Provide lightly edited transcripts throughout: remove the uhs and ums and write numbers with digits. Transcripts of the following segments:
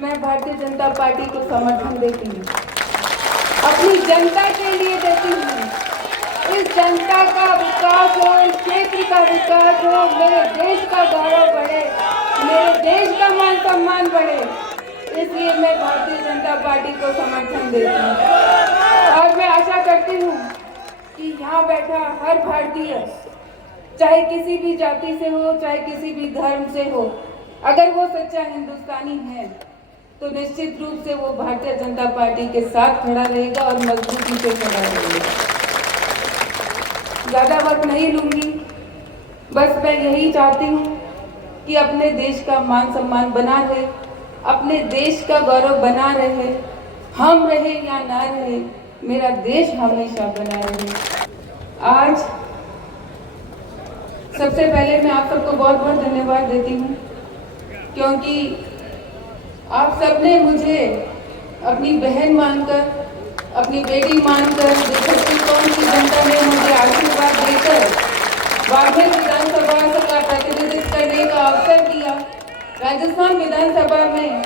मैं भारतीय जनता पार्टी को समर्थन देती हूँ, अपनी जनता के लिए देती हूँ। इस जनता का विकास हो, इस क्षेत्र का विकास हो, मेरे देश का गौरव बढ़े, मेरे देश का मान सम्मान बढ़े, इसलिए मैं भारतीय जनता पार्टी को समर्थन देती हूँ। और मैं आशा करती हूँ कि यहाँ बैठा हर भारतीय, चाहे किसी भी जाति से हो, चाहे किसी भी धर्म से हो, अगर वो सच्चा हिंदुस्तानी है तो निश्चित रूप से वो भारतीय जनता पार्टी के साथ खड़ा रहेगा और मजबूती से खड़ा रहेगा। ज़्यादा वक्त नहीं लूंगी, बस मैं यही चाहती हूँ कि अपने देश का मान सम्मान बना रहे, अपने देश का गौरव बना रहे, हम रहे या ना रहे, मेरा देश हमेशा बना रहे। आज सबसे पहले मैं आप सबको बहुत बहुत धन्यवाद देती हूँ, क्योंकि आप सबने मुझे अपनी बहन मानकर, अपनी बेटी मानकर, छत्तीसगढ़ की जनता ने मुझे आशीर्वाद देकर बाघेल विधानसभा का प्रतिनिधित्व करने का अवसर दिया। राजस्थान विधानसभा में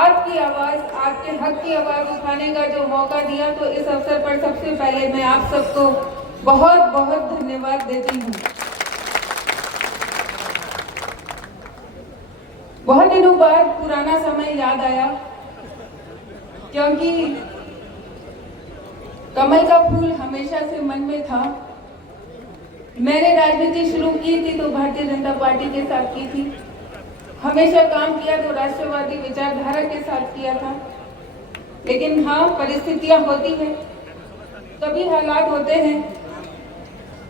आपकी आवाज़, आपके हक की आवाज़ उठाने का जो मौका दिया, तो इस अवसर पर सबसे पहले मैं आप सबको बहुत बहुत धन्यवाद देती हूँ। बहुत दिनों बाद पुराना समय याद आया, क्योंकि कमल का फूल हमेशा से मन में था। मैंने राजनीति शुरू की थी तो भारतीय जनता पार्टी के साथ की थी, हमेशा काम किया तो राष्ट्रवादी विचारधारा के साथ किया था। लेकिन हाँ, परिस्थितियां होती हैं, कभी हालात होते हैं,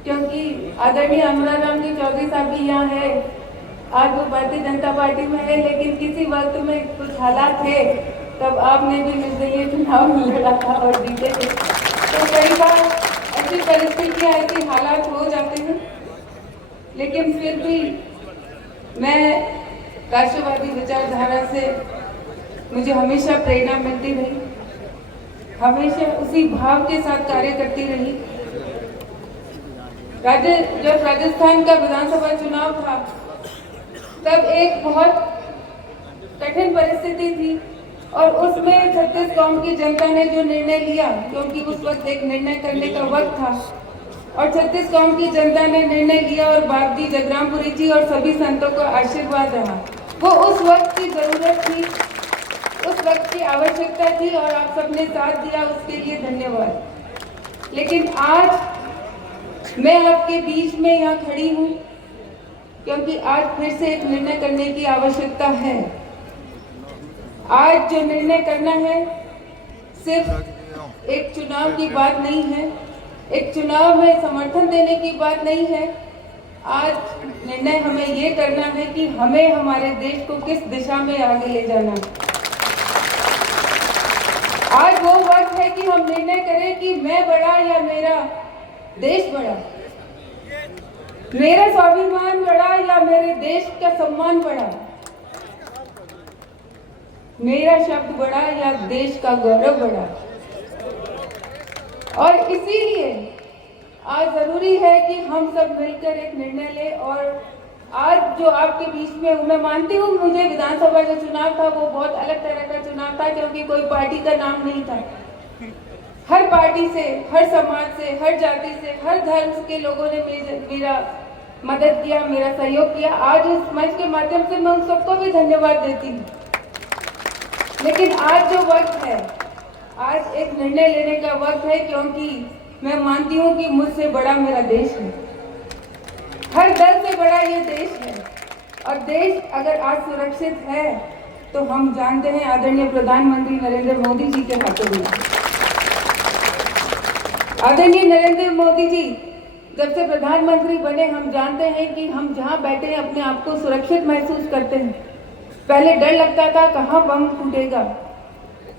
क्योंकि आदरणीय अनुराग जी चौधरी साहब भी यहाँ है, आज वो भारतीय जनता पार्टी में है, लेकिन किसी वक्त में कुछ हालात थे, तब आपने भी निर्दलीय चुनाव लड़ा था और जीते थे। तो कई बार ऐसी परिस्थितियां, ऐसे हालात हो जाते हैं, लेकिन फिर भी मैं राष्ट्रवादी विचारधारा से मुझे हमेशा प्रेरणा मिलती रही, हमेशा उसी भाव के साथ कार्य करती रही। जब राजस्थान का विधानसभा चुनाव था, तब एक बहुत कठिन परिस्थिति थी और उसमें छत्तीसगढ़ की जनता ने जो निर्णय लिया, क्योंकि उस वक्त एक निर्णय करने का वक्त था, और छत्तीसगढ़ की जनता ने निर्णय लिया और बाप जी जगरामपुरी जी और सभी संतों को आशीर्वाद रहा। वो उस वक्त की जरूरत थी, उस वक्त की आवश्यकता थी और आप सबने साथ दिया, उसके लिए धन्यवाद। लेकिन आज मैं आपके बीच में यहाँ खड़ी हूँ क्योंकि आज फिर से एक निर्णय करने की आवश्यकता है। आज जो निर्णय करना है सिर्फ एक चुनाव की बात नहीं है, एक चुनाव में समर्थन देने की बात नहीं है। आज निर्णय हमें ये करना है कि हमें हमारे देश को किस दिशा में आगे ले जाना है। आज वो वक्त है कि हम निर्णय करें कि मैं बड़ा या मेरा देश बड़ा, मेरा स्वाभिमान बड़ा या मेरे देश का सम्मान बड़ा, मेरा शब्द बड़ा या देश का गौरव बड़ा। और इसीलिए आज जरूरी है कि हम सब मिलकर एक निर्णय लें। और आज जो आपके बीच में हूँ, मैं मानती हूँ मुझे विधानसभा जो चुनाव था वो बहुत अलग तरह का चुनाव था, क्योंकि कोई पार्टी का नाम नहीं था। हर पार्टी से, हर समाज से, हर जाति से, हर धर्म के लोगों ने मेरा मदद किया, मेरा सहयोग किया। आज इस मंच के माध्यम से मैं उन सबको भी धन्यवाद देती हूँ। लेकिन आज जो वक्त है, आज एक निर्णय लेने का वक्त है, क्योंकि मैं मानती हूँ कि मुझसे बड़ा मेरा देश है, हर दल से बड़ा ये देश है। और देश अगर आज सुरक्षित है तो हम जानते हैं आदरणीय प्रधानमंत्री नरेंद्र मोदी जी के हाथों में। आदरणीय नरेंद्र मोदी जी जब से प्रधानमंत्री बने, हम जानते हैं कि हम जहाँ बैठे हैं अपने आप को सुरक्षित महसूस करते हैं। पहले डर लगता था कहाँ बम फूटेगा,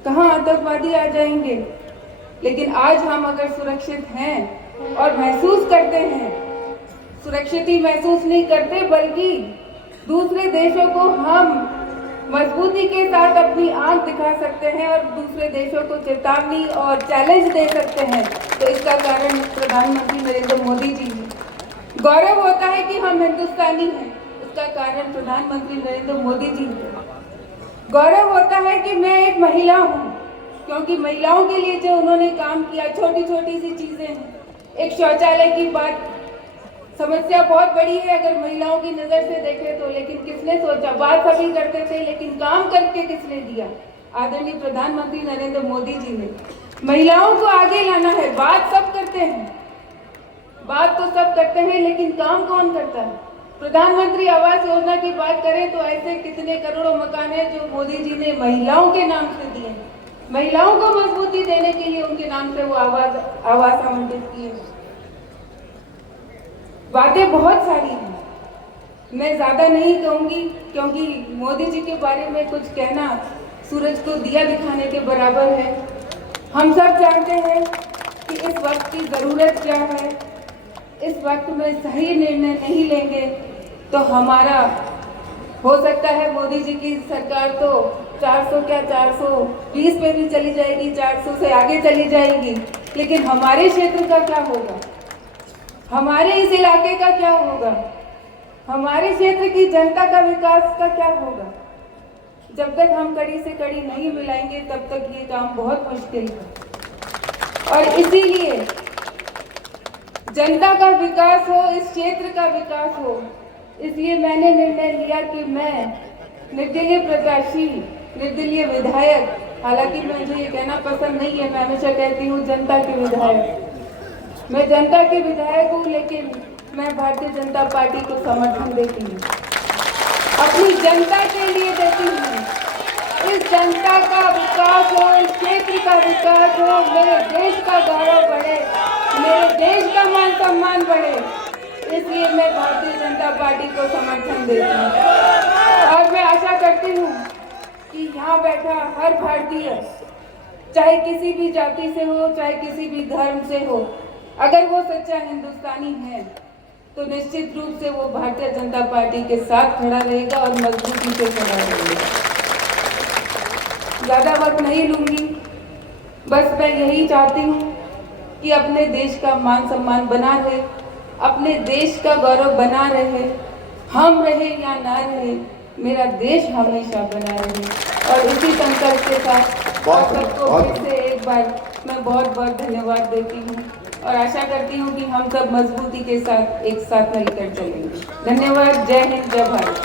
कहाँ आतंकवादी आ जाएंगे, लेकिन आज हम अगर सुरक्षित हैं और महसूस करते हैं, सुरक्षित ही महसूस नहीं करते बल्कि दूसरे देशों को हम मजबूती के साथ अपनी आंख दिखा सकते हैं और दूसरे देशों को चेतावनी और चैलेंज दे सकते हैं। तो इसका कारण प्रधानमंत्री नरेंद्र मोदी जी हैं। गौरव होता है कि हम हिंदुस्तानी हैं, इसका कारण प्रधानमंत्री नरेंद्र मोदी जी हैं। गौरव होता है कि मैं एक महिला हूँ, क्योंकि महिलाओं के लिए जो उन्होंने काम किया, छोटी छोटी सी चीजें हैं। एक शौचालय की बात, समस्या बहुत बड़ी है अगर महिलाओं की नजर से देखें तो, लेकिन किसने सोचा? बात सभी करते थे, लेकिन काम करके किसने दिया? आदरणीय प्रधानमंत्री नरेंद्र मोदी जी ने। महिलाओं को आगे लाना है। बात सब करते हैं, बात तो सब करते हैं, लेकिन काम कौन करता है? प्रधानमंत्री आवास योजना की बात करें तो ऐसे कितने करोड़ों मकान हैं जो मोदी जी ने महिलाओं के नाम से दिए हैं। महिलाओं को मजबूती देने के लिए उनके नाम से वो आवास आवंटित किए। बातें बहुत सारी हैं, मैं ज्यादा नहीं कहूंगी, क्योंकि मोदी जी के बारे में कुछ कहना सूरज को दिया दिखाने के बराबर है। हम सब जानते हैं कि इस वक्त की जरूरत क्या है। इस वक्त में सही निर्णय नहीं लेंगे तो हमारा, हो सकता है मोदी जी की सरकार तो 400 क्या 420 पे भी चली जाएगी, 400 से आगे चली जाएगी, लेकिन हमारे क्षेत्र का क्या होगा? हमारे इस इलाके का क्या होगा? हमारे क्षेत्र की जनता का विकास का क्या होगा? जब तक हम कड़ी से कड़ी नहीं मिलाएंगे तब तक ये काम बहुत मुश्किल है। और इसीलिए जनता का विकास हो, इस क्षेत्र का विकास हो, इसलिए मैंने निर्णय लिया कि मैं निर्दलीय प्रत्याशी, निर्दलीय विधायक, हालांकि मुझे ये कहना पसंद नहीं है, मैं हमेशा कहती हूँ जनता के विधायक, मैं जनता के विधायक हूँ, लेकिन मैं भारतीय जनता पार्टी को समर्थन देती हूँ, अपनी जनता के लिए देती हूँ। इस जनता का विकास हो, इस क्षेत्र का विकास हो, मेरे देश का गौरव बढ़े, मेरे देश का मान सम्मान बढ़े, इसलिए मैं भारतीय जनता पार्टी को समर्थन देती हूँ। और मैं आशा करती हूँ कि यहाँ बैठा हर भारतीय, चाहे किसी भी जाति से हो, चाहे किसी भी धर्म से हो, अगर वो सच्चा हिंदुस्तानी है तो निश्चित रूप से वो भारतीय जनता पार्टी के साथ खड़ा रहेगा और मजबूती से खड़ा रहेगा। ज्यादा वक्त नहीं लूंगी, बस मैं यही चाहती हूँ कि अपने देश का मान सम्मान बना रहे, अपने देश का गौरव बना रहे, हम रहे या ना रहे, मेरा देश हमेशा बना रहे। और इसी संकल्प के साथ आप सबको फिर से एक बार मैं बहुत बहुत धन्यवाद देती हूँ और आशा करती हूँ कि हम सब मजबूती के साथ एक साथ मिलकर चलेंगे। धन्यवाद। जय हिंद, जय भारत।